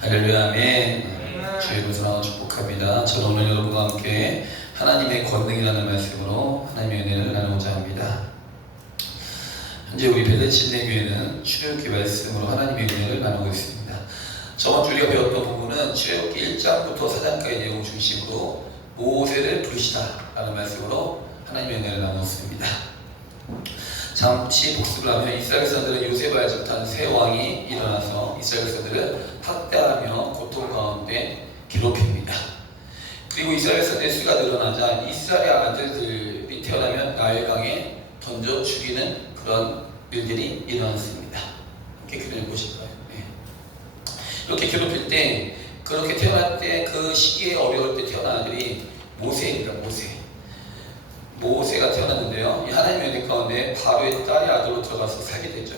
할렐루야, 아멘. 주의 이름으로 축복합니다. 저는 오늘 여러분과 함께 하나님의 권능이라는 말씀으로 하나님의 은혜를 나누고자 합니다. 현재 우리 벨레침내 교회는 출애굽기 말씀으로 하나님의 은혜를 나누고 있습니다. 저번 주 우리가 배웠던 부분은 출애굽기 1장부터 4장까지 내용 중심으로 모세를 부르시다 라는 말씀으로 하나님의 은혜를 나눴습니다. 잠시 복습을 하면 이스라엘 백성들은 요셉을 알지 못한 새 왕이 일어나서 이스라엘 백성들을 학대하며 고통 가운데 괴롭힙니다. 그리고 이스라엘 백성들의 수가 늘어나자 이스라엘 아들들이 태어나면 나일강에 던져 죽이는 그런 일들이 일어났습니다. 이렇게 그림을 보실까요? 네. 이렇게 괴롭힐 때, 그렇게 태어날 때 그 시기에 어려울 때 태어난 아들이 모세입니다. 모세가 태어났는데요, 이 하나님의 은혜 가운데 바로의 딸이 아들로 들어가서 살게 되죠.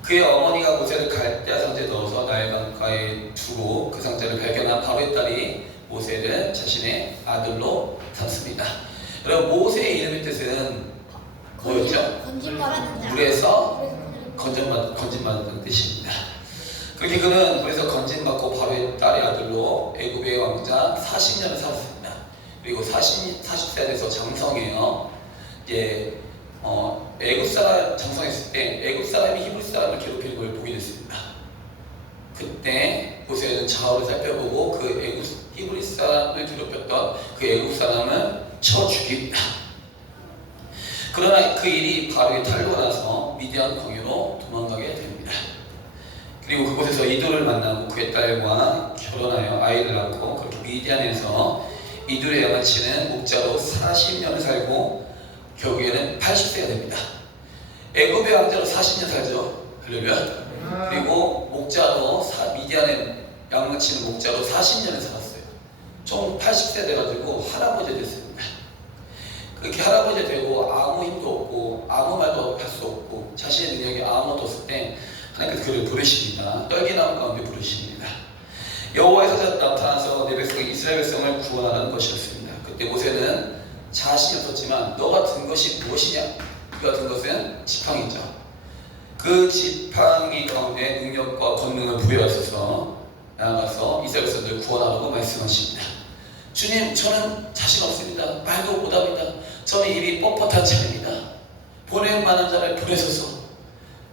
그의 어머니가 모세를 갈대아 상자에 넣어서 나일강가에 두고 그 상자를 발견한 바로의 딸이 모세를 자신의 아들로 삼습니다. 여러분, 모세의 이름의 뜻은 뭐였죠? 물에서 건짐받은 뜻입니다. 그렇게 그는 물에서 건짐받고 바로의 딸의 아들로 애굽의 왕자 40년을 살았습니다. 그리고 40세 돼서 장성해요. 이제 애굽 사람 장성했을 때 애굽 사람이 히브리 사람을 괴롭히는 걸 보게 됐습니다. 그때 모세는 좌우를 살펴보고 그 애굽 히브리 사람을 괴롭혔던 그 애굽 사람을 쳐 죽입니다. 그러나 그 일이 바로에 탈고 나서 미디안 광야로 도망가게 됩니다. 그리고 그곳에서 이돌을 만나고 그의 딸과 결혼하여 아이를 낳고 그렇게 미디안에서 이둘의 양아치는 목자로 40년을 살고 결국에는 80세가 됩니다. 애굽의 왕자로 40년 살죠. 할렐루야. 그리고 목자로 미디안의 양아치는 목자로 40년을 살았어요. 총 80세 돼가지고 할아버지 됐습니다. 그렇게 할아버지 되고 아무 힘도 없고 아무 말도 할 수 없고 자신의 능력이 아무것도 없을 때 하나님께서 그를 부르십니다. 떨기나무 가운데 부르십니다. 여호와의 사자가 나타나서 내 백성 이스라엘 백성을 구원하라는 것이었습니다. 그때 모세는 자신이 없었지만 너가 든 것이 무엇이냐? 그가 든 것은 지팡이죠. 그 지팡이 가운데 능력과 권능을 부여하셔서 나아가서 이스라엘 백성들을 구원하라고 말씀하십니다. 주님, 저는 자신 없습니다. 말도 못합니다. 저는 입이 뻣뻣한 자입니다. 보낼 만한 자를 보내소서.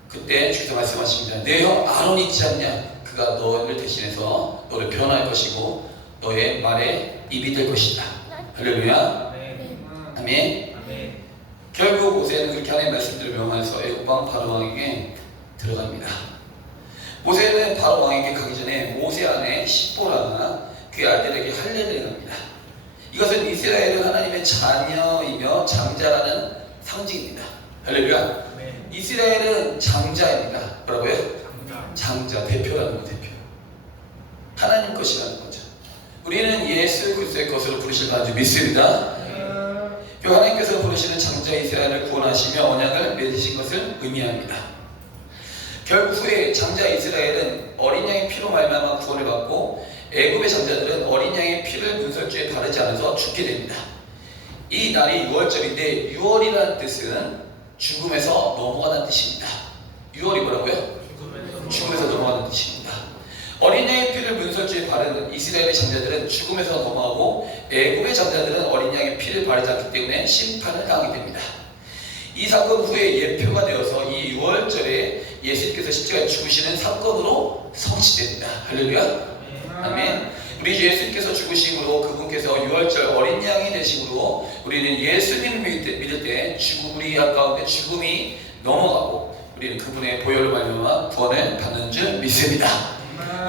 그때 주께서 말씀하십니다. 내 형 아론이 있지 않냐? 그가 너를 대신해서 너를 변화할 것이고 너의 말에 입이 될 것이다. 할렐루야. 아멘. 결국 모세는 그렇게 하나님의 말씀들을 명하여서 애굽왕 바로 왕에게 들어갑니다. 모세는 바로 왕에게 가기 전에 모세 아내 십보라가 그의 아들에게 할례를 합니다. 이것은 이스라엘은 하나님의 자녀이며 장자라는 상징입니다. 할렐루야. 이스라엘은 장자입니다. 뭐라고요? 장자, 대표라는 거, 대표. 하나님 것이라는 거죠. 우리는 예수 그리스도의 것으로 부르실 줄 믿습니다. 그 하나님께서 부르시는 장자 이스라엘을 구원하시며 언약을 맺으신 것을 의미합니다. 결국 후에 장자 이스라엘은 어린 양의 피로 말미암아 구원을 받고 애굽의 장자들은 어린 양의 피를 문설주에 바르지 않아서 죽게 됩니다. 이 날이 6월절인데 6월이라는 뜻은 죽음에서 넘어가는 뜻입니다. 6월이 뭐라고요? 죽음에서 넘어가는 뜻입니다. 어린 양의 피를 문설주에 바르는 이스라엘의 장자들은 죽음에서 넘어가고 애굽의 장자들은 어린 양의 피를 바르지 않기 때문에 심판을 당하게 됩니다. 이 사건 후에 예표가 되어서 이 6월절에 예수님께서 십자가에 죽으시는 사건으로 성취됩니다. 할렐루야. 아멘. 우리 예수님께서 죽으심으로 그분께서 6월절 어린 양이 되심으로 우리는 예수님을 믿을 때 우리 가운데 죽음이 넘어가고 우리는 그분의 보혈로 말미암아 구원을 받는 줄 믿습니다.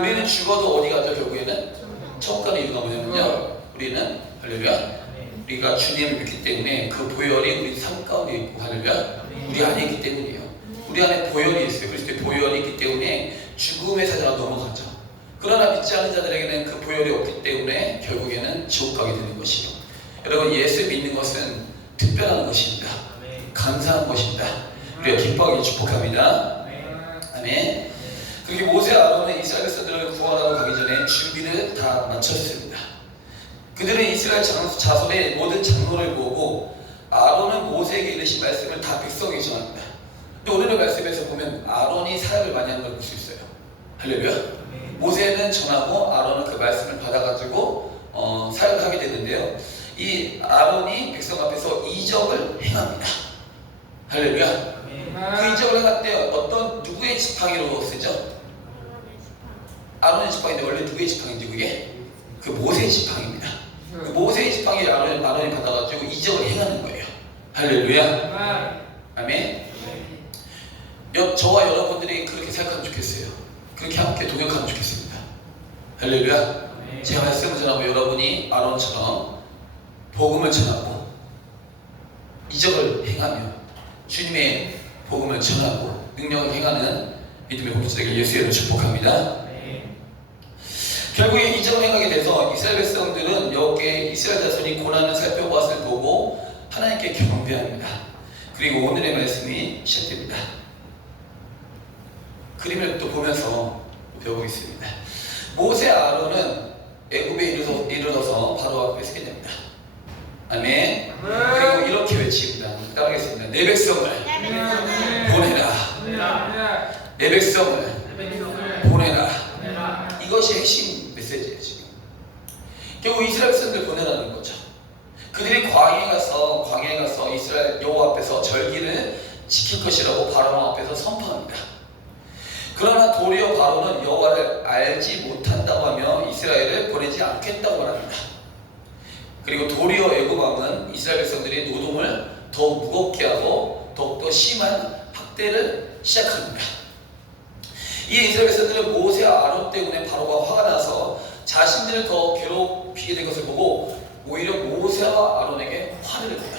우리는 죽어도 어디 가죠? 결국에는 천국 가는 이유가 뭐냐면요, 우리는 할렐루야, 우리가 주님을 믿기 때문에 그 보혈이 우리 삶 가운데 있고, 할렐루야, 우리 안에 있기 때문이에요. 우리 안에 보혈이 있어요. 그리스도의 보혈이 있기 때문에 죽음의 사자가 넘어가죠. 그러나 믿지 않은 자들에게는 그 보혈이 없기 때문에 결국에는 지옥 가게 되는 것이요. 여러분, 예수 믿는 것은 특별한 것입니다. 감사한 것입니다. 우리가 기뻐하기 축복합니다. 아멘. 그렇게 모세 아론은 이스라엘 백성들을 구원하러 가기 전에 준비를 다 마쳤습니다. 그들은 이스라엘 자손의 모든 장로를 모으고 아론은 모세에게 이르신 말씀을 다 백성에게 전합니다. 근데 오늘의 말씀에서 보면 아론이 사역을 많이 하는 걸 볼 수 있어요. 할렐루야. 모세는 전하고 아론은 그 말씀을 받아가지고 사역을 하게 되는데요. 이 아론이 백성 앞에서 이적을 행합니다. 할렐루야. 그 이적을 행할 때 어떤 누구의 지팡이로 쓰죠? 아론의 지팡이인데 원래 누구의 지팡이인지 그게? 그 모세의 지팡이입니다. 그 모세의 지팡이를 아론이 받아가지고 이적을 행하는 거예요. 할렐루야. 아멘. 저와 여러분들이 그렇게 생각하면 좋겠어요. 그렇게 함께 동역하면 좋겠습니다. 할렐루야. 제 말씀을 전하고 여러분이 아론처럼 복음을 전하고 이적을 행하며 주님의 복음을 전하고 능력을 행하는 믿음의 공동체에게 예수의 이름으로 축복합니다. 결국에 이적을 행하게 돼서 이스라엘 백성들은 여기에 이스라엘 자손이 고난을 살펴보았을 보고 하나님께 경배합니다. 그리고 오늘의 말씀이 시작됩니다. 그림을 또 보면서 배워보겠습니다. 모세 아론은 애굽에 이르러서 바로 앞에 서게 됩니다. 아멘. 그리고 이렇게 외칩니다. 따라하겠습니다. 내 백성을 보내라. 내 백성을 보내라. 이것이 핵심 메시지예요. 지금 결국 이스라엘 백성들 보내라는 거죠. 그들이 광야에 가서 이스라엘 여호와 앞에서 절기를 지킬 것이라고 바로 앞에서 선포합니다. 그러나 도리어 바로는 여호와를 알지 못한다고 하며 이스라엘을 보내지 않겠다고 말합니다. 그리고 도리어 애굽 왕은 이스라엘 백성들이 노동을 더 무겁게 하고 더욱더 심한 학대를 시작합니다. 이 이스라엘 백성들은 모세와 아론 때문에 바로가 화가 나서 자신들을 더 괴롭히게 된 것을 보고 오히려 모세와 아론에게 화를 냅니다.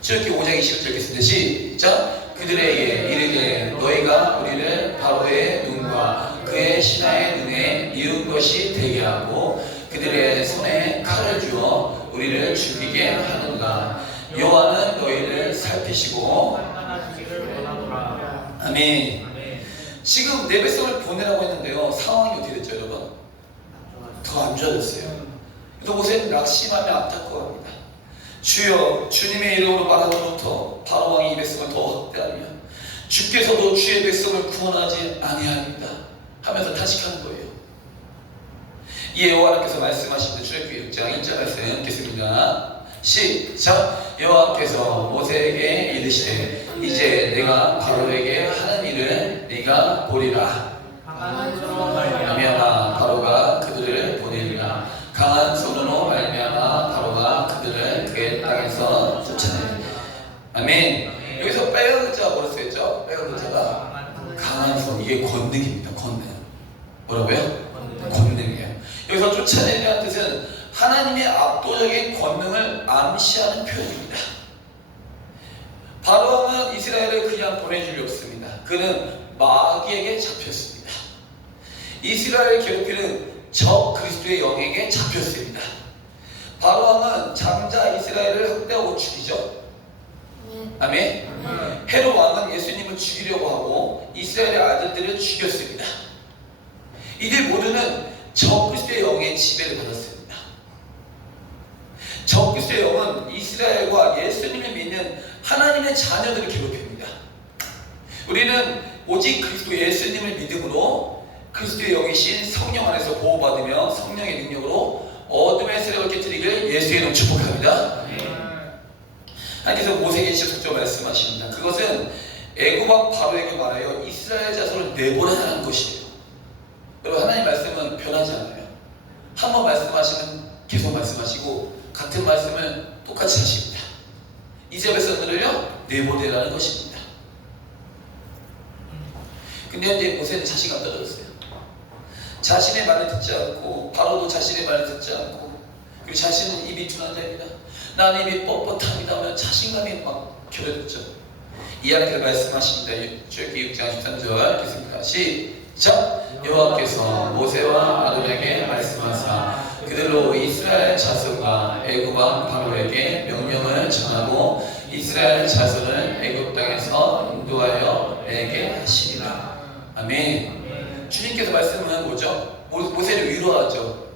출애굽기 5장 20절 읽겠습니다. 시작. 그들에게 이르되 너희가 우리를 바로의 눈과 그의 신하의 눈에 이은 것이 되게 하고 그들의 손에 칼을 주어 우리를 죽이게 하는가. 여호와는 너희를 살피시고 아멘. 지금 내 백성을 보내라고 했는데요. 상황이 어떻게 됐죠, 여러분? 더 안 좋아졌어요. 그래서 모세는 낙심하며 안타까워합니다. 주여, 주님의 이름으로 말하로부터 바로 왕이 이 백성을 더 확대하며 주께서도 주의 백성을 구원하지 아니합니다 하면서 탄식하는 거예요. 이에 여호와께서 말씀하시는데 출애굽기 6장 1절 말씀 읽겠습니다. 시작. 여호와께서 모세에게 이르시되 이제 내가 바로에게 하는 일을 네가 보리라. 말미암아 바로가 그들을 보내리라. 강한 손으로 말미암아 바로가 그들을 그의 땅에서 쫓아내리라. 아멘. 여기서 빨간 글자가 뭐라고 써있죠? 빨간 글자가 강한 손. 이게 권능입니다. 권능. 뭐라고요? 권능이에요. 여기서 쫓아내리라는 뜻은 하나님의 압도적인 권능을 암시하는 표현입니다. 바로는 이스라엘을 그냥 보내줄 리 없습니다. 그는 마귀에게 잡혔습니다. 이스라엘을 괴롭히는 적 그리스도의 영에게 잡혔습니다. 바로왕은 장자 이스라엘을 학대하고 죽이죠. 아멘. 헤롯 왕은 예수님을 죽이려고 하고 이스라엘의 아들들을 죽였습니다. 이들 모두는 적 그리스도의 영의 지배를 받았습니다. 적 그리스도의 영은 이스라엘과 예수님을 믿는 하나님의 자녀들을 괴롭힙니다. 우리는 오직 그리스도 예수님을 믿음으로 그리스도의 영이신 성령 안에서 보호받으며 성령의 능력으로 어둠의 세력을 깨뜨리길 예수의 이름으로 축복합니다. 하나님께서 모세에게 직접 말씀하십니다. 그것은 애굽 왕 바로에게 말하여 이스라엘 자손을 내보내라는 것이에요. 여러분, 하나님 말씀은 변하지 않아요. 한 번 말씀하시면 계속 말씀하시고 같은 말씀을 똑같이 하십니다. 이스라엘 백성들을요 내보내라는 것입니다. 근데 현재 모세는 자신감 떨어졌어요. 자신의 말을 듣지 않고 바로도 자신의 말을 듣지 않고 그리고 자신은 입이 둔한 자입니다. 나는 입이 뻣뻣합니다 하면 자신감이 막 결여됐죠. 이야기를 말씀하십니다. 출애굽기 6장 13절 읽겠습니다. 시작. 여호와께서 모세와 아론에게 말씀하사 그들로 이스라엘 자손과 애굽 왕 바로에게 명령을 전하고 이스라엘 자손을 애굽 땅에서 인도하여 내게 하시리라. 아멘. 주님께서 말씀은 뭐죠? 모세를 위로하죠.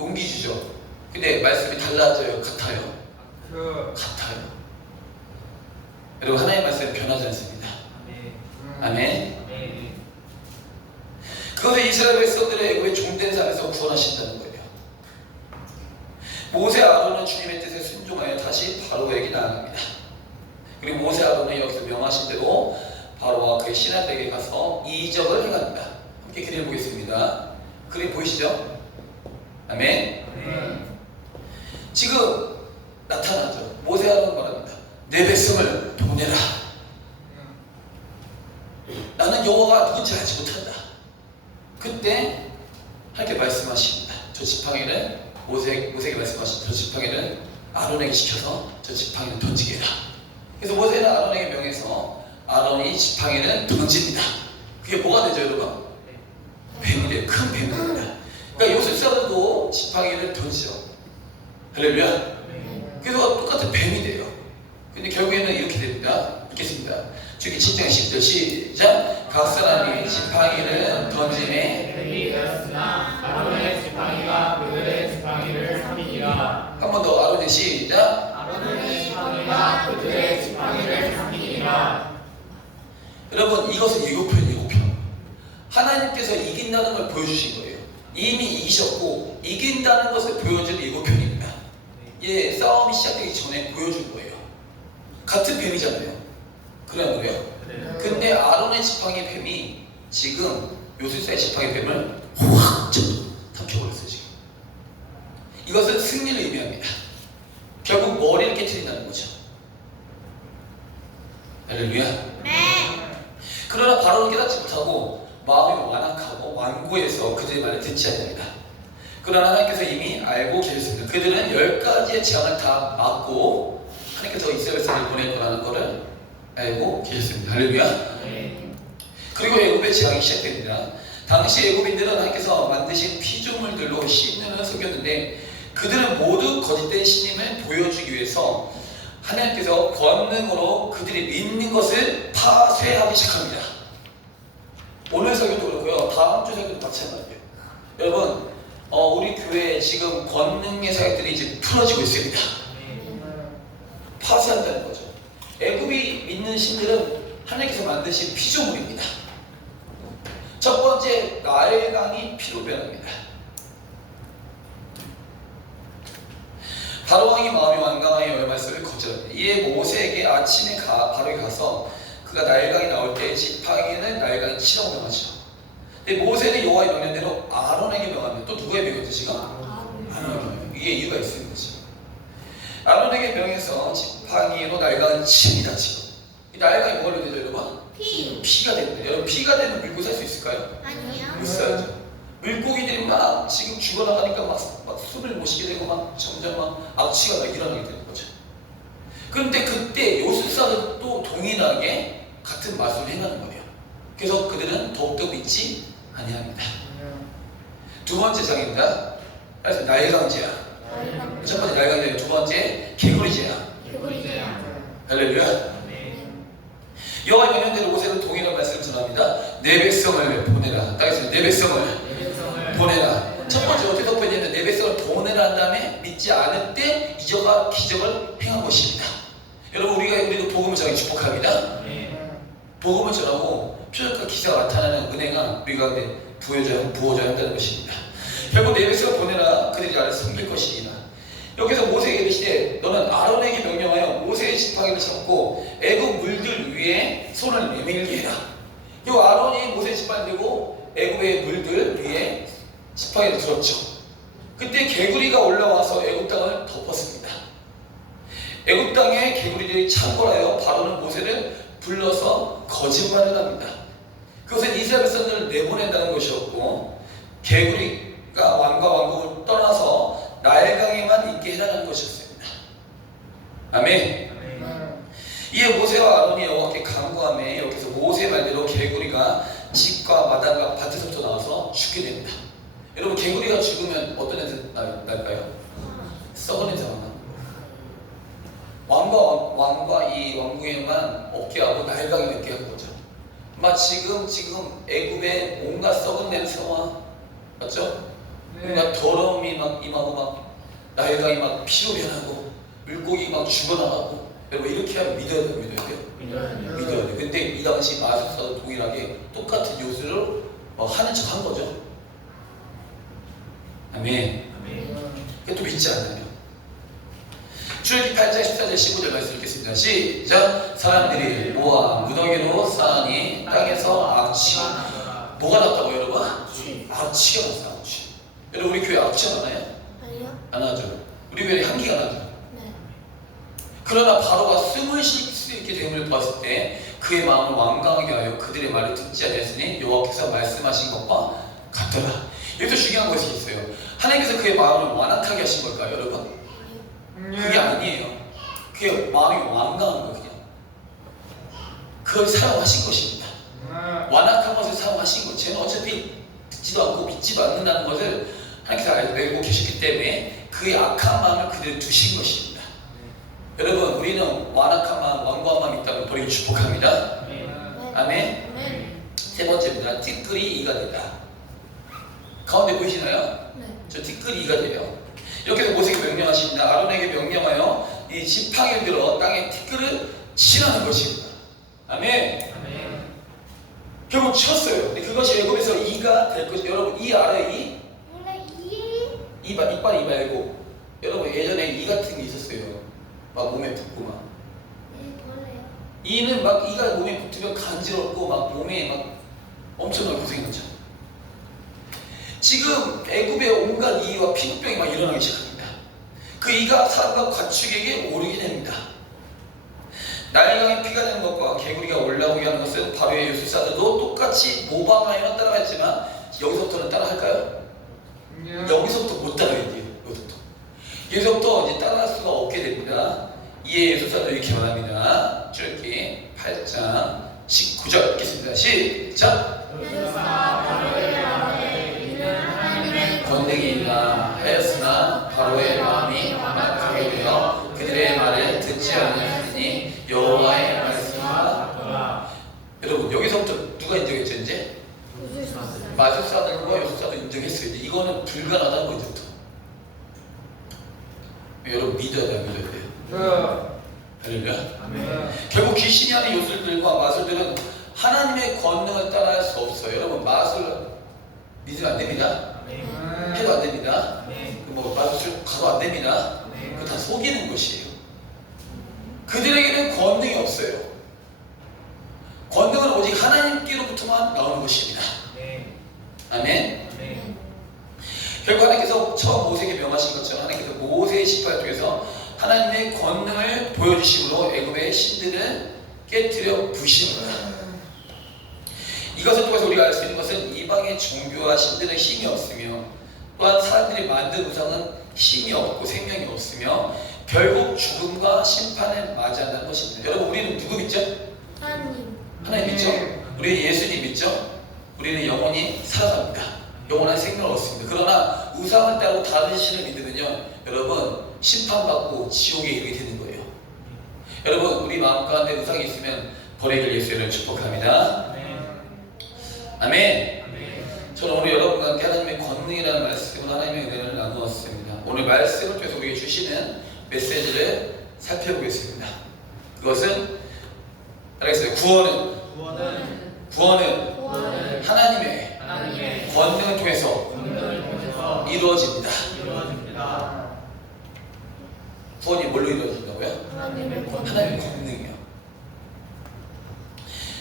용기 주죠. 근데 말씀이 달라져요? 같아요? 같아요. 여러분, 하나님의 말씀은 변하지 않습니다. 아멘. 그것은 이스라엘 백성들의 애굽의 종된 삶에서 구원하신다는 거예요. 모세 아론은 주님의 뜻에 순종하여 다시 바로에게 나아갑니다. 그리고 모세 아론은 여기서 명하신 대로 바로와 그의 신하들에게 가서 이적을 행합니다. 함께 그림 보겠습니다. 그림 보이시죠? 아멘. 지금 나타나죠. 모세 아론 말합니다. 내 백성을 보내라. 나는 여호와가 누군지 알지 못한다. 그때 하나님께 말씀하십니다. 저 지팡이를 모세에게 말씀하신 저 지팡이를 아론에게 시켜서 저 지팡이를 던지게 해라. 그래서 모세는 아론에게 명해서 아론이 지팡이를 던집니다. 그게 뭐가 되죠, 여러분? 뱀이 돼요. 큰 뱀이 됩니다. 그러니까 요셉사도 지팡이를 던지죠. 할렐루야. 그래서 똑같은 뱀이 돼요. 근데 결국에는 이렇게 됩니다. 읽겠습니다. 주기 7장 10절 시작. 각 사람이 지팡이를 던짐에 뱀이 되었으나 아론의 지팡이가 그들의 지팡이를 삼키니라. 한 번 더 아론의 시작. 아론의 지팡이가 그들의 지팡이를 삼키니라. 여러분 이것은 예고편. 하나님께서 이긴다는 걸 보여주신 거예요. 이미 이기셨고 이긴다는 것을 보여준 예고편입니다. 예, 싸움이 시작되기 전에 보여준 거예요. 같은 뱀이잖아요. 그런 거예요. 근데 아론의 지팡이 뱀이 지금 요술사의 지팡이 뱀을 확 삼켜버렸어요. 지금 이것은 승리를 의미합니다. 결국 머리를 깨트린다는 거죠. 할렐루야. 그러나 바로는 깨닫지 못하고 마음이 완악하고 완고해서 그들의 말을 듣지 않습니다. 그러나 하나님께서 이미 알고 계셨습니다. 그들은 10가지의 재앙을 다 막고 하나님께서 이스라엘 백성을 보낼 거라는 것을 알고 계셨습니다. 할렐루야. 그리고 애굽의 재앙이 시작됩니다. 당시 애굽인들은 하나님께서 만드신 피조물들로 신을 속였는데 그들은 모두 거짓된 신임을 보여주기 위해서 하나님께서 권능으로 그들이 믿는 것을 파쇄하기 시작합니다. 오늘 설교도 그렇고요. 다음 주 설교도 마찬가지예요. 여러분, 우리 교회에 지금 권능의 사역들이 이제 풀어지고 있습니다. 파쇄한다는 거죠. 애굽이 믿는 신들은 하나님께서 만드신 피조물입니다. 첫 번째, 나일강이 피로 변합니다. 바로왕이 마음이 완강하여 여호와의 말씀을 거절합니다. 이에 모세에게 아침에 바로에 가서 그가 나일강이 나올 때 지팡이는 나일강이 치라고 명하죠. 근데 모세는 여호와의 명령대로 아론에게 명합니다. 또 누구의 명이었죠 지금? 아론에게 명. 이게 이유가 있는 거죠. 아론에게 명해서 지팡이로 나일강을 칩니다. 지금 이 나일강이 뭐가 되죠 여러분? 피가 됩니다. 여러분 피가 되면 물고 살 수 있을까요? 아니요. 못 살죠. 물고기들이 막 지금 죽어나가니까 막 숨을 못 쉬게 되고 막 점점 막 악취가 막 일어나게 되는 거죠. 그런데 그때 요술사는 또 동일하게 같은 마술을 행하는 거예요. 그래서 그들은 더욱더 믿지 아니합니다. 두 번째 장입니다. 그래서 나일강 재앙. 첫 번째 나일강 재앙, 두 번째 개구리 재앙. 할렐루야. 여호와의 명령대로 모세는 동일한 말씀을 전합니다. 내 백성을 보내라. 따라서 내 백성을 보내라. 첫 번째 어떻게 덮어있냐면 내 백성을 보내라 한 다음에 믿지 않을 때 이적과 기적을 행한 것입니다. 여러분 우리도 복음을 전하기 축복합니다. 복음을 전하고 표적과 기사가 나타나는 은혜가 우리 가운데 부어져야 한다는 것입니다. 결국 내 백성을 보내라. 그들이 나를 섬길 것이니라. 여기서 모세에게 이르시되 너는 아론에게 명령하여 모세의 지팡이를 잡고 애굽 물들 위에 손을 내밀게 해라. 이 아론이 모세의 지팡이를 들고 애굽의 물들 위에 지팡이를 들었죠. 그때 개구리가 올라와서 애굽 땅을 덮었습니다. 애굽 땅에 개구리들이 창궐하여 바로는 모세를 불러서 거짓말을 합니다. 그것은 이스라엘 백성들을 내보낸다는 것이었고 개구리가 왕과 왕국을 떠나서 나일강에만 있게 해달라는 것이었습니다. 아멘. 이에 모세와 아론이 여호와께 간구하며 여기서 모세 말대로 개구리가 집과 마당과 밭에서부터 나와서 죽게 됩니다. 여러분 개구리가 죽으면 어떤 냄새 날까요? 썩은 냄새가 나요. 왕과 이 왕궁에만 없게 하고 나일강에 있게 한 거죠. 막 지금 애굽에 온갖 썩은 냄새와 맞죠? 뭔가 더러움이 막 임하고 막 나일강이 막 피로 변하고 물고기 막 죽어나가고 여러분 이렇게 하면 믿어야 돼요? 믿어야 돼요. 근데 이 당시 마술사도 동일하게 똑같은 요술을 하는 척 한 거죠. 아멘. 그게 또 믿지 않나요? 출애굽기 8장 14절 15절 말씀 읽겠습니다. 시작. 사람들이 모아 무더기로 쌓으니 땅에서 악취가 뭐가 났다고 여러분? 악취가 났어. 악취. 여러분 우리 교회 악취가 나나요? 아니요. 안 하죠. 우리 교회 향기가 나죠. 네. 그러나 바로가 숨을 쉴 수 있게 됨을 봤을 때 그의 마음을 완강하게 하여 그들의 말을 듣지 아니하였으니 여호와께서 말씀하신 것과 같더라. 여기서 중요한 것이 있어요. 하나님께서 그의 마음을 완악하게 하신 걸까요, 여러분? 그게 아니에요. 그의 마음이 완강한 거 그냥. 그걸 사용하신 것입니다. 완악한 것을 사용하신 것. 쟤는 어차피 듣지도 않고 믿지도 않는다는 것을 하나님께서 알고 계셨기 때문에 그의 악한 마음을 그대로 두신 것입니다. 여러분 우리는 완악한 마음, 완고한 마음이 있다면 버리기 축복합니다. 아멘. 아멘. 세 번째입니다. 티끌이 이가 되다. 가운데 보이시나요? 네. 저 티끌이 이가 돼요. 이렇게 해서 모세에게 명령하십니다. 아론에게 명령하여 이 지팡이를 들어 땅에 티끌을 치라는 것입니다. 아멘. 결국 쳤어요. 근데 그것이 애굽에서 이가 될 것이. 여러분 이 알아요? 이? 원래 이빨이 이 말고 여러분 예전에 이 같은 게 있었어요. 막 몸에 붙고 막. 벌레요. 이는 막 이가 몸에 붙으면 간지럽고 막 몸에 막 엄청나게 고생했죠. 지금 애굽의 온갖 이와 피부병이 막 일어나기 시작합니다. 그 이가 사람과 가축에게 오르게 됩니다. 나일강에 피가 되는 것과 개구리가 올라오게 하는 것은 바로의 요술사들도 똑같이 모방하여 따라했지만 여기서부터는 따라할까요? 여기서부터 못 따라해야 돼요. 여기서부터 이제 따라할 수가 없게 됩니다. 이에 예술사들이 이렇게 말합니다. 출애굽기 8장 19절 읽겠습니다. 시작. 권능이나 하였으나 바로의 마음이 완악하게 되어 그들의 말을 듣지 않으니 여호와의 말씀과 여러분 여기서부터 누가 인정했죠 이제? 마술사들과 요술사도 인정했어요. 이제 이거는 불가능하다는 거죠. 여러분 믿어야 돼요. 할렐루야. 결국 귀신이 하는 요술들과 마술들은 하나님의 권능을 따라할 수 없어요. 여러분 마술 믿으면 안 됩니다. 해도 안 됩니다. 뭐 마술 가도 안 됩니다. 그거 다 속이는 것이에요. 그들에게는 권능이 없어요. 권능은 오직 하나님께로부터만 나오는 것입니다. 아멘. 결국 하나님께서 처음 모세에게 명하신 것처럼 하나님께서 모세의 시파를 통해서 하나님의 권능을 보여주심으로 애굽의 신들을 깨뜨려 부십니다. 이것을 통해서 우리가 알 수 있는 것은 이방의 종교와 신들은 힘이 없으며 또한 사람들이 만든 우상은 힘이 없고 생명이 없으며 결국 죽음과 심판을 맞이한다는 것입니다. 여러분 우리는 누구 믿죠? 하나님 믿죠? 우리는 예수님 믿죠? 우리는 영원히 살아갑니다. 영원한 생명을 얻습니다. 그러나 우상을 따르고 다른 신을 믿으면요 여러분 심판받고 지옥에 이르게 되는 거예요. 여러분 우리 마음 가운데 우상이 있으면 버리길 예수를 축복합니다. 아멘. 저는 오늘 여러분과 함께 하나님의 권능이라는 말씀으로 하나님의 은혜를 나누었습니다. 오늘 말씀을 통해서 우리에게 주시는 메시지를 살펴보겠습니다. 그것은 알겠어요. 구원은 하나님의 권능을 통해서 이루어집니다. 구원이 뭘로 이루어진다고요? 하나님의 권능이요.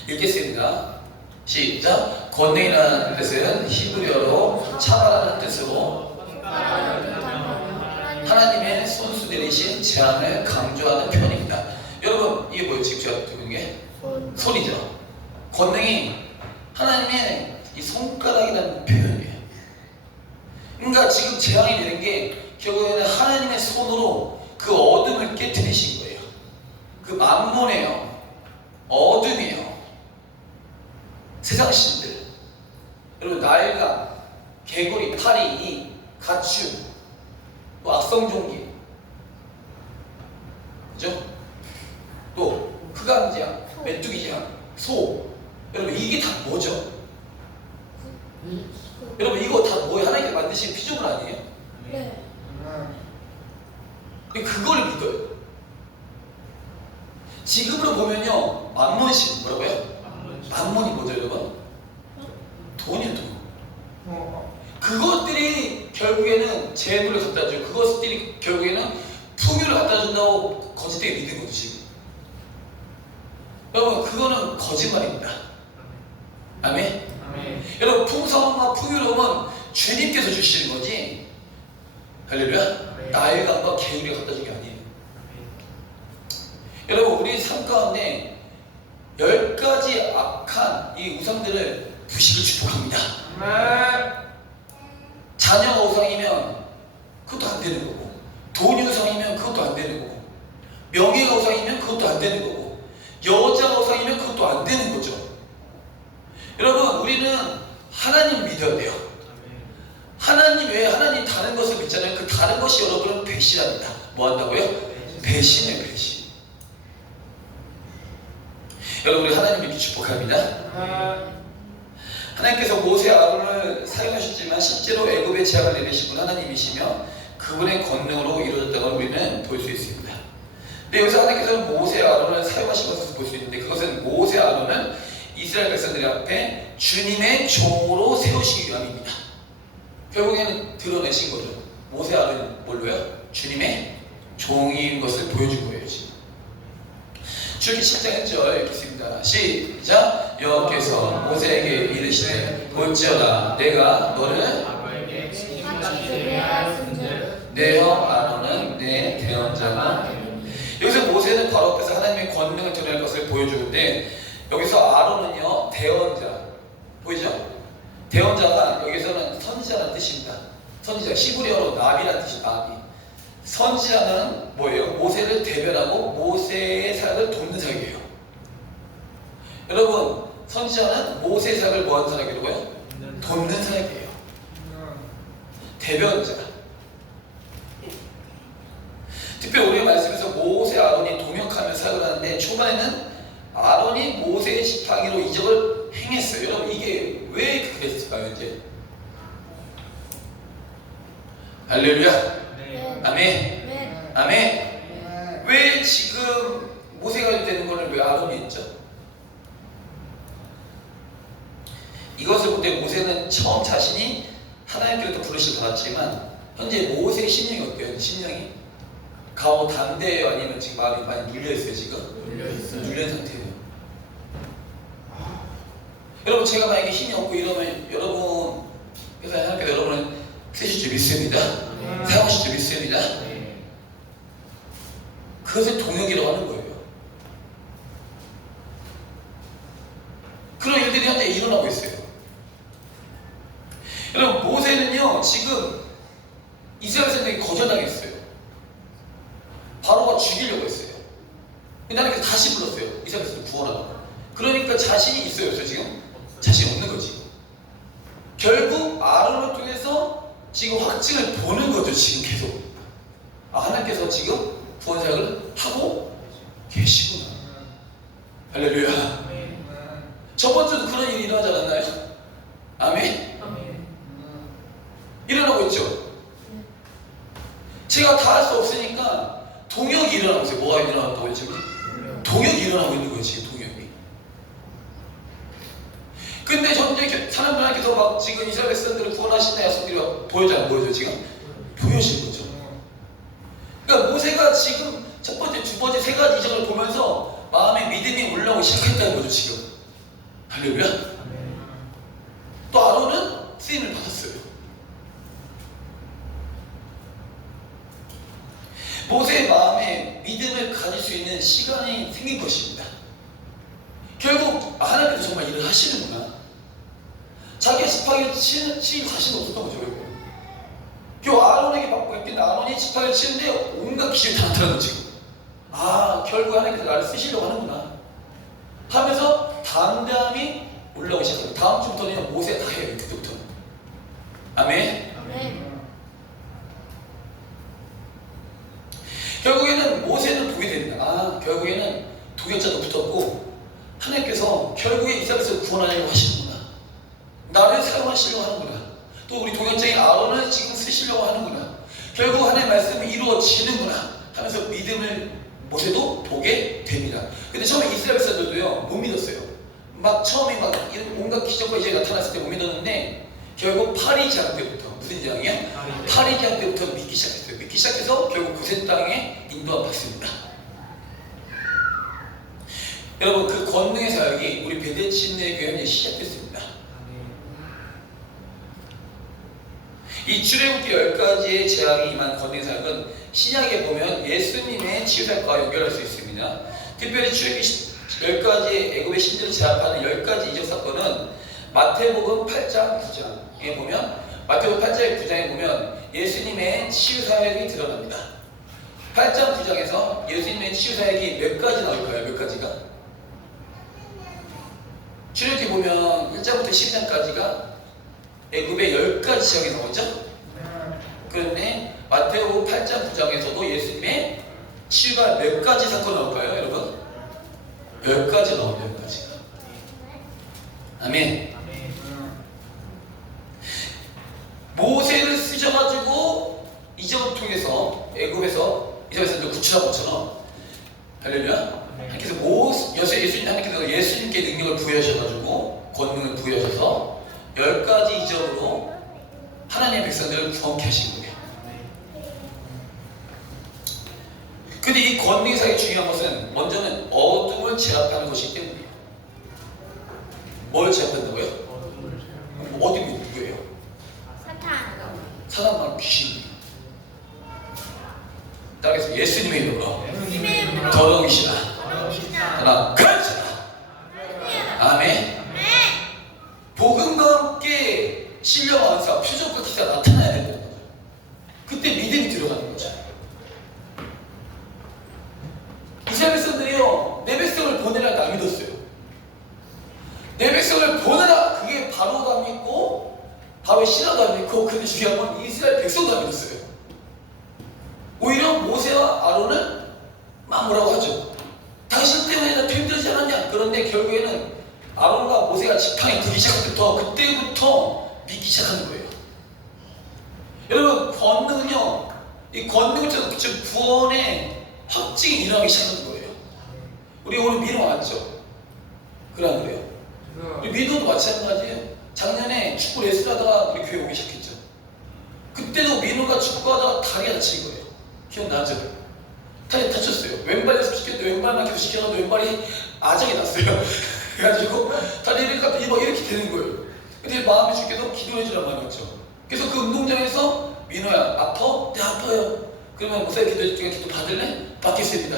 읽겠습니다. 시작. 권능이라는 뜻은 히브리어로 차바라는 뜻으로 하나님의 손수 내리신 제안을 강조하는 표현입니다. 여러분 이게 뭐예요? 지금 제가 듣고 있는 게 손이죠. 권능이 하나님의 이 손가락이라는 표현이에요. 그러니까 지금 재앙이 되는 게 결국에는 하나님의 손으로 그 어둠을 깨뜨리신 거예요. 그 만몬이에요. 어둠이에요. 세상 신들, 여러분 나일강, 개구리, 파리, 이, 가축, 또 악성종기, 그죠? 또 흑암지향, 메뚜기지향, 소. 여러분 이게 다 뭐죠? 여러분 이거 다 뭐예요? 하나님께 만드신 피조물 아니에요? 네. 근데 그걸 믿어요. 지금으로 보면요 만몬신 뭐라고요? 만몬이 뭐죠 여러분? 돈이에요 돈. 결국에는 재물을 갖다 줘. 그것들이 결국에는 풍요를 갖다 준다고 거짓되게 믿는 거죠 지금. 여러분 그거는 거짓말입니다. 아멘. 아멘. 여러분 풍성함과 풍요로움은 주님께서 주시는 거지. 할렐루야. 아멘. 나일강과 개울이 갖다 준 게 아니에요. 여러분 우리 삶 가운데 10가지 악한 이 우상들을 부식을 축복합니다. 아멘. 자녀가 우상이면 그것도 안 되는 거고, 돈이 우상이면 그것도 안 되는 거고, 명예가 우상이면 그것도 안 되는 거고, 여자가 우상이면 그것도 안 되는 거죠. 여러분 우리는 하나님 믿어야 돼요. 하나님 외에 하나님 다른 것을 믿잖아요. 그 다른 것이 여러분은 배신합니다. 뭐 한다고요? 배신이에요, 배신. 여러분 우리 하나님 믿기 축복합니다. 하나님께서 모세 아론을 사용하셨지만 실제로 애굽의 제약을 내리신 분 하나님이시며 그분의 권능으로 이루어졌다는 걸 우리는 볼 수 있습니다. 근데 여기서 하나님께서는 모세 아론을 사용하신 것을 볼 수 있는데 그것은 모세 아론을 이스라엘 백성들 앞에 주님의 종으로 세우시기 위함입니다. 결국에는 드러내신 거죠. 모세 아론이 뭘로요? 주님의 종인 것을 보여준 거예요 지금. 출애굽기 7장 1절 읽겠습니다. 시작. 여호와께서 모세에게 이르시되 볼지어다 내가 너를 아버에게 같이 제배하였은즉 내 형 아론은 내 대언자가 되리니. 여기서 모세는 바로 앞에서 하나님의 권능을 드러낼 것을 보여주는데 여기서 아론은요 대언자 보이죠? 대언자가 여기서는 선지자라는 뜻입니다. 선지자 히브리어로 나비라는 뜻이 나비. 선지자는 뭐예요? 모세를 대변하고 모세의 사역을 돕는 사역이에요. 여러분 선지자는 모세의 사역을 뭐하는 사역이라고요? 돕는 사역이에요. 대변자. 특별히 우리 말씀에서 모세 아론이 동역하며 사역을 하는데 초반에는 아론이 모세의 지팡이로 이적을 행했어요. 여러분 이게 왜 그랬을까요? 이제 할렐루야. 아멘. 네. 아멘. 왜 지금 모세가 되는 거를 왜 아론이 했죠? 이것을 볼 때 모세는 처음 자신이 하나님께로부터 부르심을 받았지만 현재 모세의 심령이 어때요? 심령이 가오 담대해요? 아니면 지금 마음이 많이 눌려있어요 지금? 눌려있어요. 눌린 상태예요. 여러분 제가 만약에 힘이 없고 이러면 여러분 그래서 하나님께서 여러분을 쓰실 줄 믿습니다. 사용하실 줄 믿습니다. 그것을 동역이라고 하는 거예요. 그런 일들이 현재 일어나고 있어요. 여러분 모세는요 지금 이스라엘 백성들이 거절당했어요. 바로가 죽이려고 했어요. 근데 하나님께서 다시 불렀어요. 이스라엘 백성들 구원하라고. 그러니까 자신이 있어요. 그래서 지금 자신 없는 거지. 결국 아론을 통해서 지금 확증을 보는 거죠. 지금 계속 하나님께서 지금 구원 사역을 하고 계시구나. 할렐루야. 저번 주도 그런 일이 일어나지 않았나요? 아멘. 일어나고 있죠. 제가 다 할 수 없으니까 동역이 일어나고 있어요. 뭐가 일어났다고요 지금? 동역이 일어나고 있는 거예요 지금. 동역이. 근데 현재 사람들한테서 막 지금 이스라엘 백성들을 구원하신다 약속들이 막 보여져 안 보여져 지금? 보여지는 거죠. 그러니까 모세가 지금 첫 번째, 두 번째 세 가지 이적을 보면서 마음의 믿음이 올라오기 시작했다는 거죠 지금. 할렐루야. 또 아론은 쓰임을 받았어요. 모세의 마음에 믿음을 가질 수 있는 시간이 생긴 것입니다. 결국 하나님께서 정말 일을 하시는구나. 자기의 지팡이를 칠 자신은 없었던 거죠. 결국 아론에게 받고 있는데 아론이 지팡이를 치는데 온갖 기준이 다 나타나는 지금. 결국 하나님께서 나를 쓰시려고 하는구나 하면서 담대함이 올라오기 시작합니다. 다음 주부터는 모세가 다 해요. 그때부터는. 아멘. 결국에는 모세는 보게 됩니다. 결국에는 동역자도 붙었고 하나님께서 결국에 이스라엘에서 구원하려고 하시는구나. 나를 사용하시려고 하는구나. 또 우리 동역자인 아론을 지금 쓰시려고 하는구나. 결국 하나님의 말씀이 이루어지는구나 하면서 믿음을 모세도 보게 됩니다. 근데 처음에 이스라엘 백성들도요 못 믿었어요. 막 처음에 막 이런 온갖 기적과 이제 나타났을 때 못 믿었는데 결국 파리 재앙 때부터 무슨 재앙이야? 파리지안 때부터 믿기 시작했어요. 믿기 시작해서 결국 구세 땅에 인도함 받습니다. 여러분, 그 권능의 사역이 우리 베데친네 교회에 시작됐습니다. 이 출애굽기 10가지의 재앙이 임한 권능의 사역은 신약에 보면 예수님의 치유사역과 연결할 수 있습니다. 특별히 출애굽기 10가지의 애굽의 신들을 제압하는 10가지 이적 사건은 마태복음 8장 9장에 보면, 마태복음 8장 9장에 보면 예수님의 치유사역이 드러납니다. 8장 9장에서 예수님의 치유사역이 몇 가지 나올까요? 몇 가지가? 출애굽기 보면 1장부터 12장까지가 애굽의 10가지 지역이 나오죠? 그런데 마태복음 8장 9장에서도 예수님의 치유가 몇 가지 사건 나올까요, 여러분? 10가지 나옵니다, 10가지가. 아멘. 모세를 쓰셔가지고 이적을 통해서 애굽에서 이적에서 구출한 것처럼, 할렐루야. 하나님께서 예수님, 하나님께서 예수님께 능력을 부여하셔가지고 권능을 부여하셔서 10가지 이적으로 하나님의 백성들을 구원케 하신 거예요. 근데 이 권능의 사역이 중요한 것은 먼저는 어둠을 제압하는 것이기 때문이에요. 뭘 제압한다고요? 어둠이 누구예요? 사단 말고 귀신이에요. 따라서 예수님의 이름으로 더러운 귀신아 하나 가르쳐라. 아멘. 복음과 함께 신령 완사, 표적과 기사 나타나야 된다는 거죠. 그때 믿음이 들어가는 거죠. 이스라엘 백성들이요, 내 백성을 보내라 안 믿었어요. 내 백성을 보내라, 그게 바로도 안 믿고 바로의 신하도 안 믿고, 근데 중요한 건 이스라엘 백성도 안 믿었어요. 오히려 모세와 아론을 막 뭐라고 하죠. 당신 때문에 나 힘들지 않았냐? 그런데 결국에는 아론과 모세가 지팡이 들기 시작할 때부터, 그때부터 믿기 시작하는 거예요. 여러분, 권능은요, 이 권능을 통해서 구원의 확증이 일어나기 시작하는 거예요. 우리 오늘 민호 왔죠? 그래, 그래요? 우리 민호도 마찬가지예요. 작년에 축구 레슨 하다가 우리 교회 오기 시작했죠. 그때도 민호가 축구하다가 다리가 다친 거예요. 기억나죠? 다리 다쳤어요. 왼발 연습시켰는데 왼발만 계속 시켜가지고 왼발이 아작이 났어요. 그래가지고 다리가 이렇게 되는 거예요. 근데 마음이 죽게도 기도해 주란 말이었죠. 그래서 그 운동장에서 민호야, 아파? 네, 아파요. 그러면 목사님 기도해 줄게. 기도 받을래? 받겠습니다.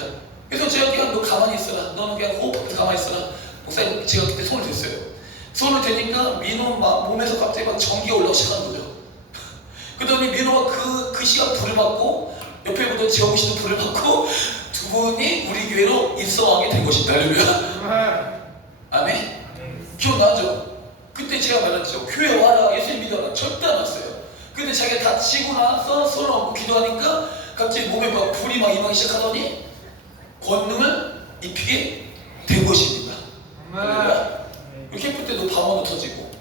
그래서 제가 그냥 너 가만히 있어라. 너는 그냥 호흡하면서 가만히 있어라. 목사님, 제가 그때 손을 댔어요. 손을 대니까 민호 몸에서 갑자기 막 전기가 올라오기 시작하는 거죠. 그러더니 민호가 그 시간 불을 받고, 옆에 보던 재홍 씨도 불을 받고, 두 분이 우리 교회로 입성하게 된 것이다. 할렐루야. 아멘. 기억나죠? 그때 제가 말했죠. 교회 와라, 예수님 믿어라. 절대 안 왔어요. 근데 자기가 다치고 나서 손을 얹고 기도하니까 갑자기 몸에 막 불이 막 임하기 시작하더니 권능을 입히게 된 것입니다. 할렐루야. 캠프 때도 방언도 터지고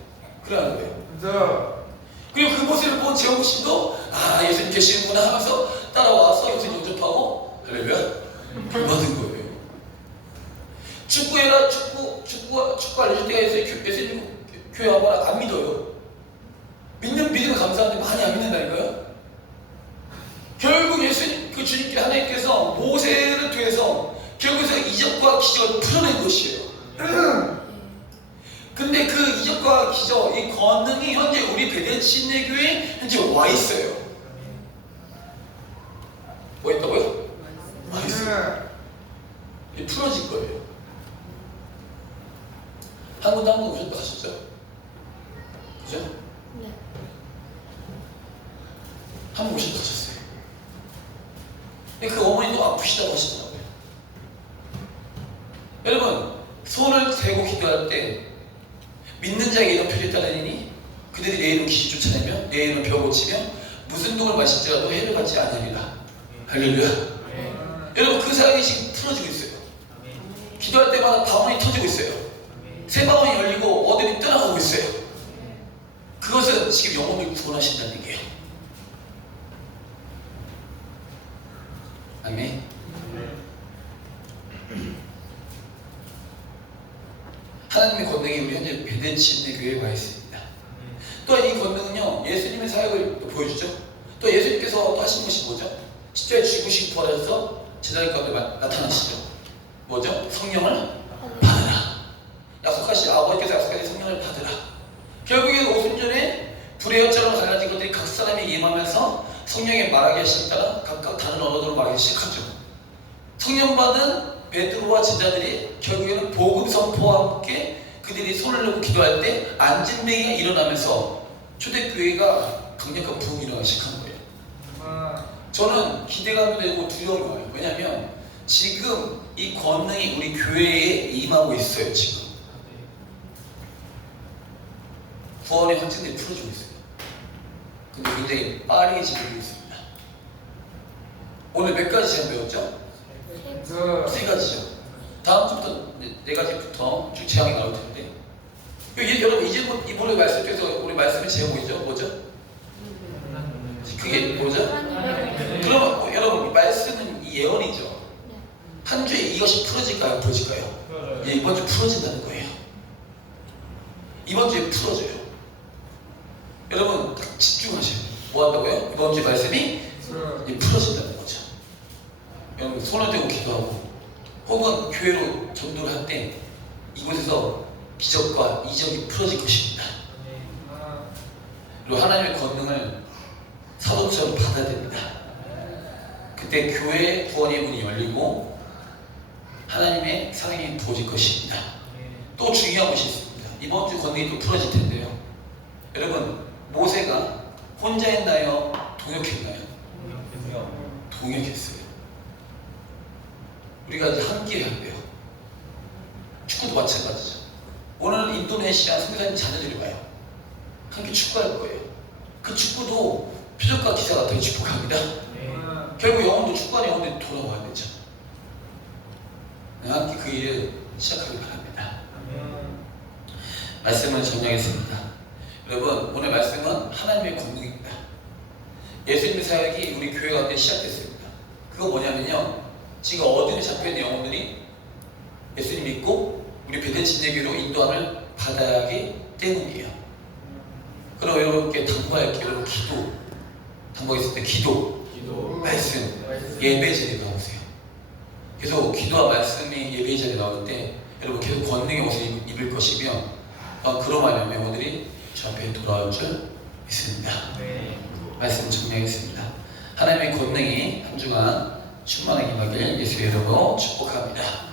그러는 거예요. 그리고 그 모습을 본 재홍 씨도 아, 예수님 계시는구나 하면서 따라와서 예수님 영접하고 할렐루야. 불 받은 거예요. 축구해라, 축구 알려줄 때가 예수님 교회 와봐라. 안 믿어요. 믿으면 감사한데 많이 안 믿는다니까요. 결국 예수님, 그 주님께 하나님께서 모세를 통해서 결국에서 이적과 기적을 풀어낸 것이에요. 근데 그 이적과 기적, 이 권능이 현재 우리 베데친네 교회에 현재 와 있어요. 뭐 있다고요? 와 있어요. 이제 풀어질 거예요. 한 군데 오셨다 하셨죠? 그죠? 네. 한 번 오셨다 하셨어요. 근데 그 어머니도 아프시다고 하시더라고요. 여러분, 손을 대고 기도할 때 믿는 자에게 이런 표를 따르니 그들이 내 이름 귀신 쫓아내며 내 이름 벼 고치며 무슨 독을 마실지라도 해를 받지 아니하리라. 할렐루야. 여러분, 그 사역이 지금 풀어지고 있어요. 기도할 때마다 방언이 터지고 있어요. 새 방언이 열리고 어둠이 떠나가고 있어요. 그것은 지금 영혼을 구원하신다는 얘기예요. 아멘. 하나님의 권능이 우리 현재 베데친네 교회에 와 있습니다. 또한 이 권능은요, 예수님의 사역을 보여주죠. 또 예수님께서 또 하신 것이 뭐죠? 십자가에 죽으시고 부활하셔서 제자들 가운데 나타나시죠. 뭐죠? 성령을 받으라. 약속하신 아버지께서 약속하신 성령을 받으라. 결국에는 오순절에 불의 엿처럼 갈라진 것들이 각 사람이 임하면서 성령의 말하기 하심에 따라 각각 다른 언어로 말하기 시작하죠. 성령 받은 베드로와 제자들이 결국에는 복음 선포와 함께 그들이 손을 놓고 기도할 때 안진뱅이가 일어나면서 초대교회가 강력한 부흥이 일어나기 시작한 거예요. 저는 기대감도 되고 두려움이 와요. 왜냐하면 지금 이 권능이 우리 교회에 임하고 있어요. 지금 구원의 확증들이 풀어지고 있어요. 근데 굉장히 빠르게 진행되고 있습니다. 오늘 몇 가지 시간 배웠죠? 세 가지죠. 다음 주부터 네 가지부터 쭉 제약이 나올 텐데 여러분 이제 이번에 말씀께서 우리 말씀의 제목이죠. 뭐죠? 그게 뭐죠? 그러면 여러분 말씀은 예언이죠. 한 주에 이것이 풀어질까요? 풀어질까요? 예, 이번 주 풀어진다는 거예요. 이번 주에 풀어져요. 여러분 딱 집중하셔요. 뭐 한다고요? 이번 주 말씀이 풀어진다는 거죠. 여러분 손을 대고 기도하고 혹은 교회로 전도를 할 때 이곳에서 기적과 이적이 풀어질 것입니다. 그리고 하나님의 권능을 사도처럼 받아야 됩니다. 그때 교회의 구원의 문이 열리고 하나님의 사랑이 부어질 것입니다. 또 중요한 것이 있습니다. 이번 주 권능이 또 풀어질 텐데요. 여러분 모세가 혼자 했나요? 동역했나요? 동역했어요. 우리가 이제 함께 해야 돼요. 축구도 마찬가지죠. 오늘 인도네시아 선교사님 자녀들이 와요. 함께 축구할 거예요. 그 축구도 표적과 기사가 더 축복합니다. 결국 영혼도 축구하는 영혼들이 돌아와야 되죠. 함께 그 일을 시작하길 바랍니다. 말씀을 정리하겠습니다. 여러분 오늘 말씀은 하나님의 권능입니다. 예수님의 사역이 우리 교회 가운데 시작됐습니다. 그거 뭐냐면요, 지금 어둠에 잡혀있는 영혼들이 예수님 믿고 우리 베델 침례교회로 인도함을 받아야 하기 때문이에요. 그럼 여러분께 당부할 게 여러분 기도, 당부했을 때 기도, 말씀, 예배 자리에 나오세요. 계속 기도와 말씀이 예배 자리에 나올 때 여러분 계속 권능의 옷을 입을 것이며 그러면 영혼들이 주 앞에 돌아올 줄 믿습니다. 말씀 정리하겠습니다. 하나님의 권능이 한 주간 충만하게 임하길 예수의 이름으로 축복합니다.